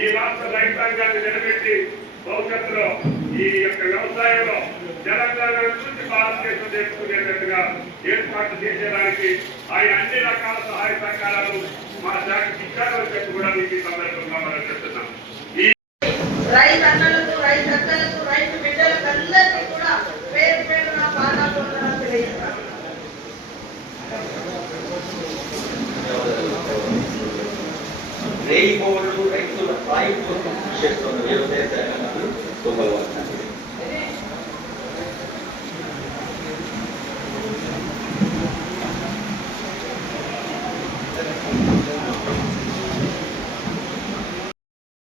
ఈ రాష్ట్ర రైతాంగాన్ని నిలబెట్టి భవిష్యత్తులో ఈ యొక్క వ్యవసాయంలో తెలంగాణ నుంచి భారతదేశం నేర్చుకునేటట్టుగా ఏర్పాటు చేసేదానికి ఆయన అన్ని రకాల సహాయ సహకారాలు మా శాఖకి ఇచ్చారని చెప్పి కూడా మీకు ఈ సందర్భంగా మనం చెప్తున్నాం. ఈ రైతన్నలకు రైతన్నలకు రైతు బిడ్డలకు అందరికీ కూడా పేరు పేరున పాదాభివందనాలు తెలియజేస్తాను. రైతులు రైతుల స్థాయి కోసం కృషి చేస్తున్న వ్యవసాయ శాఖ మంత్రులు గొప్పవారు.